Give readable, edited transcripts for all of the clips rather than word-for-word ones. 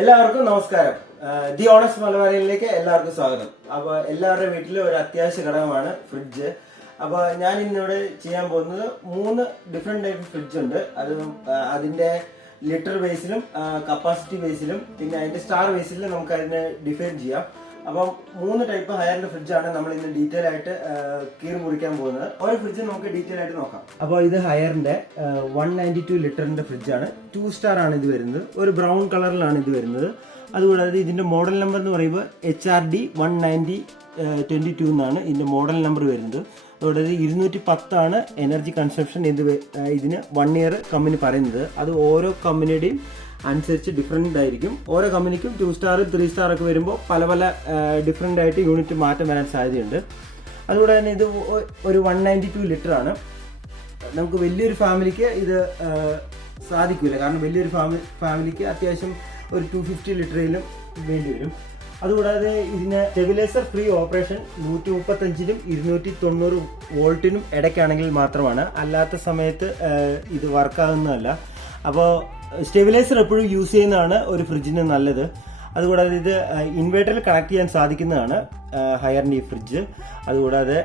എല്ലാവർക്കും നമസ്കാരം. The honest മലബാറിയനിലേക്ക് എല്ലാവർക്കും സ്വാഗതം. അപ്പോൾ എല്ലാവരുടെ വീട്ടിലും ഒരു അത്യാവശ്യ ഘടകമാണ് ഫ്രിഡ്ജ്. അപ്പോൾ ഞാൻ ഇന്നിവിടെ ചെയ്യാൻ പോകുന്നത് 3 ഡിഫറെന്റ് ടൈപ്പ് ഫ്രിഡ്ജ് ഉണ്ട്. അത് അതിന്റെ ലിറ്റർ ബേസിലും കപ്പാസിറ്റി ബേസിലും പിന്നെ അതിന്റെ സ്റ്റാർ ബേസിലും നമുക്ക് അതിനെ ഡിഫൈൻ ചെയ്യാം. അപ്പം 3 ടൈപ്പ് ഹയറിന്റെ ഫ്രിഡ്ജാണ് നമ്മൾ ഇന്ന് ഡീറ്റെയിൽ ആയിട്ട് കീറി മുറിക്കാൻ പോകുന്നത്. ഓരോ ഫ്രിഡ്ജ് നമുക്ക് ഡീറ്റെയിൽ ആയിട്ട് നോക്കാം. അപ്പോൾ ഇത് ഹയറിന്റെ 192 ലിറ്ററിന്റെ ഫ്രിഡ്ജാണ്. 2 സ്റ്റാർ ആണ് ഇത് വരുന്നത്. ഒരു ബ്രൗൺ കളറിലാണ് ഇത് വരുന്നത്. അതുകൂടാതെ ഇതിന്റെ മോഡൽ നമ്പർ എന്ന് പറയുമ്പോൾ HRD 19022 എന്നാണ് ഇതിന്റെ മോഡൽ നമ്പർ വരുന്നത്. അതുകൂടാതെ 210 ആണ് എനർജി കൺസപ്ഷൻ ഇതിന് 1 ഇയർ കമ്പനി പറയുന്നത്. അത് ഓരോ കമ്പനിയുടെയും അനുസരിച്ച് ഡിഫറെൻ്റ് ആയിരിക്കും. ഓരോ കമ്പനിക്കും 2 സ്റ്റാർ 3 സ്റ്റാർ ഒക്കെ വരുമ്പോൾ പല പല ഡിഫറെൻ്റ് ആയിട്ട് യൂണിറ്റ് മാറ്റം വരാൻ സാധ്യതയുണ്ട്. അതുകൂടെ തന്നെ ഇത് ഒരു 192 ലിറ്റർ ആണ്. നമുക്ക് വലിയൊരു ഫാമിലിക്ക് ഇത് സാധിക്കില്ല, കാരണം വലിയൊരു ഫാമിലിക്ക് അത്യാവശ്യം ഒരു 250 ലിറ്ററിലും വേണ്ടി വരും. അതുകൂടാതെ ഇതിന് സ്റ്റെബിലൈസർ ഫ്രീ ഓപ്പറേഷൻ 135-നും 290 വോൾട്ടിനും ഇടയ്ക്കാണെങ്കിൽ മാത്രമാണ്. അല്ലാത്ത സമയത്ത് ഇത് വർക്കാകുന്നതല്ല. അപ്പോൾ സ്റ്റെബിലൈസർ എപ്പോഴും യൂസ് ചെയ്യുന്നതാണ് ഒരു ഫ്രിഡ്ജിന് നല്ലത്. അതുകൂടാതെ ഇത് ഇൻവേർട്ടറിൽ കണക്ട് ചെയ്യാൻ സാധിക്കുന്നതാണ് ഹയറിൻ്റെ ഈ ഫ്രിഡ്ജ്. അതുകൂടാതെ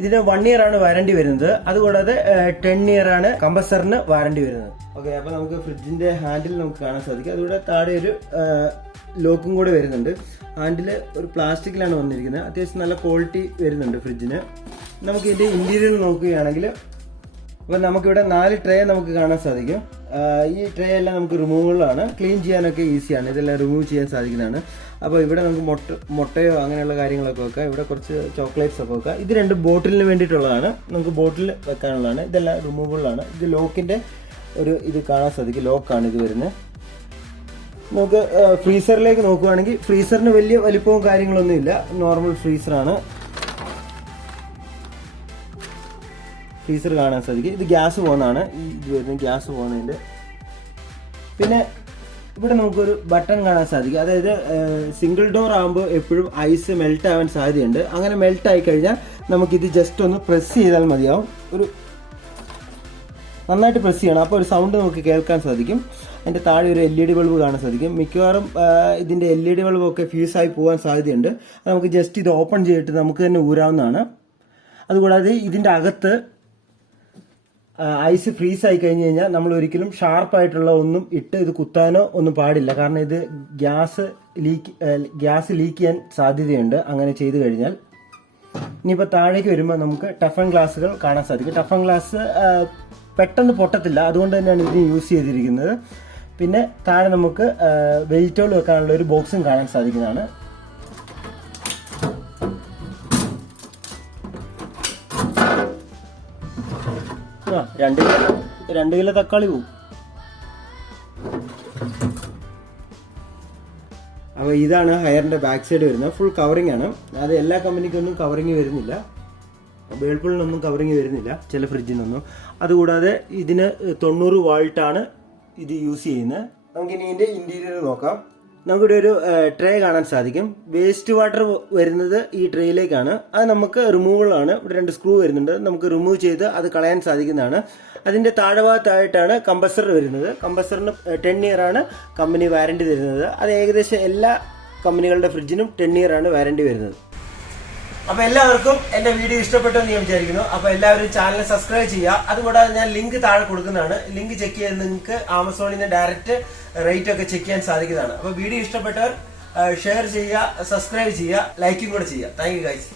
ഇതിന് 1 ഇയർ ആണ് വാറണ്ടി വരുന്നത്. അതുകൂടാതെ 10 ഇയർ ആണ് കമ്പസറിന് വാറണ്ടി വരുന്നത്. ഓക്കെ, അപ്പോൾ നമുക്ക് ഫ്രിഡ്ജിന്റെ ഹാൻഡിൽ നമുക്ക് കാണാൻ സാധിക്കും. അതുകൂടെ താഴെ ഒരു ലോക്കും കൂടെ വരുന്നുണ്ട്. ഹാൻഡിൽ ഒരു പ്ലാസ്റ്റിക്കിലാണ് വന്നിരിക്കുന്നത്. അത്യാവശ്യം നല്ല ക്വാളിറ്റി വരുന്നുണ്ട് ഫ്രിഡ്ജിന്. നമുക്ക് ഇതിന്റെ ഇന്റീരിയർ നോക്കുകയാണെങ്കിൽ അപ്പോൾ നമുക്കിവിടെ 4 ട്രേ നമുക്ക് കാണാൻ സാധിക്കും. ഈ ട്രേ എല്ലാം നമുക്ക് റിമൂവബിളാണ്. ക്ലീൻ ചെയ്യാനൊക്കെ ഈസിയാണ്. ഇതെല്ലാം റിമൂവ് ചെയ്യാൻ സാധിക്കുന്നതാണ്. അപ്പോൾ ഇവിടെ നമുക്ക് മുട്ടയോ അങ്ങനെയുള്ള കാര്യങ്ങളൊക്കെ വെക്കാം. ഇവിടെ കുറച്ച് ചോക്ലേറ്റ്സ് ഒക്കെ വെക്കാം. ഇത് 2 ബോട്ടിലിന് വേണ്ടിയിട്ടുള്ളതാണ്. നമുക്ക് ബോട്ടിൽ വെക്കാനുള്ളതാണ്. ഇതെല്ലാം റിമൂവബിളാണ്. ഇത് ലോക്കിൻ്റെ ഒരു ഇത് കാണാൻ സാധിക്കും. ലോക്കാണ് ഇത് വരുന്നത്. നമുക്ക് ഫ്രീസറിലേക്ക് നോക്കുകയാണെങ്കിൽ ഫ്രീസറിന് വലിയ വലിപ്പവും കാര്യങ്ങളൊന്നുമില്ല. നോർമൽ ഫ്രീസറാണ്. ഫ്രീസർ കാണാൻ സാധിക്കും. ഇത് ഗ്യാസ് പോകുന്നതാണ്. ഈ ഇത് വരുന്നത് ഗ്യാസ് പോകുന്നതിൻ്റെ. പിന്നെ ഇവിടെ നമുക്കൊരു ബട്ടൺ കാണാൻ സാധിക്കും. അതായത് സിംഗിൾ ഡോർ ആകുമ്പോൾ എപ്പോഴും ഐസ് മെൽറ്റ് ആവാൻ സാധ്യതയുണ്ട്. അങ്ങനെ മെൽറ്റ് ആയി കഴിഞ്ഞാൽ നമുക്കിത് ജസ്റ്റ് ഒന്ന് പ്രസ് ചെയ്താൽ മതിയാവും. ഒരു നന്നായിട്ട് പ്രസ് ചെയ്യണം. അപ്പോൾ ഒരു സൗണ്ട് നമുക്ക് കേൾക്കാൻ സാധിക്കും. അതിൻ്റെ താഴെ ഒരു LED ബൾബ് കാണാൻ സാധിക്കും. മിക്കവാറും ഇതിൻ്റെ LED ബൾബൊക്കെ ഫ്യൂസായി പോകാൻ സാധ്യതയുണ്ട്. അത് നമുക്ക് ജസ്റ്റ് ഇത് ഓപ്പൺ ചെയ്തിട്ട് നമുക്ക് തന്നെ ഊരാവുന്നതാണ്. അതുകൂടാതെ ഇതിൻ്റെ അകത്ത് ഐസ് ഫ്രീസ് ആയി കഴിഞ്ഞ് കഴിഞ്ഞാൽ നമ്മൾ ഒരിക്കലും ഷാർപ്പായിട്ടുള്ള ഒന്നും ഇട്ട് ഇത് കുത്താനോ ഒന്നും പാടില്ല. കാരണം ഇത് ഗ്യാസ് ലീക്ക് ചെയ്യാൻ സാധ്യതയുണ്ട് അങ്ങനെ ചെയ്തു കഴിഞ്ഞാൽ. ഇനിയിപ്പോൾ താഴേക്ക് വരുമ്പോൾ നമുക്ക് ടഫൻ ഗ്ലാസുകൾ കാണാൻ സാധിക്കും. ടഫൻ ഗ്ലാസ് പെട്ടെന്ന് പൊട്ടത്തില്ല, അതുകൊണ്ട് തന്നെയാണ് ഇതിന് യൂസ് ചെയ്തിരിക്കുന്നത്. പിന്നെ താഴെ നമുക്ക് വെജിറ്റബിൾ വെക്കാനുള്ള ഒരു ബോക്സും കാണാൻ സാധിക്കുന്നതാണ്. ആ 2 കിലോ തക്കാളി പോവും. അപ്പോൾ ഇതാണ് ഹയറിൻ്റെ ബാക്ക് സൈഡ് വരുന്നത്. ഫുൾ കവറിംഗ് ആണ്. അത് എല്ലാ കമ്പനിക്കൊന്നും കവറിങ് വരുന്നില്ല. വേൾപൂളിനൊന്നും കവറിങ് വരുന്നില്ല, ചില ഫ്രിഡ്ജിനൊന്നും. അതുകൂടാതെ ഇതിന് 90 വാൾട്ടാണ് ഇത് യൂസ് ചെയ്യുന്നത്. നമുക്കിനി ഇതിൻ്റെ ഇൻറ്റീരിയർ നോക്കാം. നമുക്കിവിടെ ഒരു ട്രേ കാണാൻ സാധിക്കും. വേസ്റ്റ് വാട്ടർ വരുന്നത് ഈ ട്രേയിലേക്കാണ്. അത് നമുക്ക് റിമൂവബിൾ ആണ്. ഇവിടെ 2 സ്ക്രൂ വരുന്നുണ്ട്. നമുക്ക് റിമൂവ് ചെയ്ത് അത് കളയാൻ സാധിക്കുന്നതാണ്. അതിൻ്റെ താഴെഭാഗത്തായിട്ടാണ് കമ്പസർ വരുന്നത്. കമ്പസറിന് 10 ഇയർ ആണ് കമ്പനി വാറണ്ടി തരുന്നത്. അത് ഏകദേശം എല്ലാ കമ്പനികളുടെ ഫ്രിഡ്ജിനും 10 ഇയർ ആണ് വാറണ്ടി വരുന്നത്. അപ്പോൾ എല്ലാവർക്കും എൻ്റെ വീഡിയോ ഇഷ്ടപ്പെട്ടെന്ന് ഞാൻ വിചാരിക്കുന്നു. അപ്പോൾ എല്ലാവരും ചാനൽ സബ്സ്ക്രൈബ് ചെയ്യുക. അതുകൂടാതെ ഞാൻ ലിങ്ക് താഴെ കൊടുക്കുന്നതാണ്. ലിങ്ക് ചെക്ക് ചെയ്ത് നിങ്ങൾക്ക് ആമസോണിൽ നിന്ന് ഡയറക്റ്റ് റേറ്റ് ഒക്കെ ചെക്ക് ചെയ്യാൻ സാധിക്കുന്നതാണ്. അപ്പോൾ വീഡിയോ ഇഷ്ടപ്പെട്ടവർ ഷെയർ ചെയ്യുക, സബ്സ്ക്രൈബ് ചെയ്യുക, ലൈക്കും കൂടെ ചെയ്യുക. Thank you guys.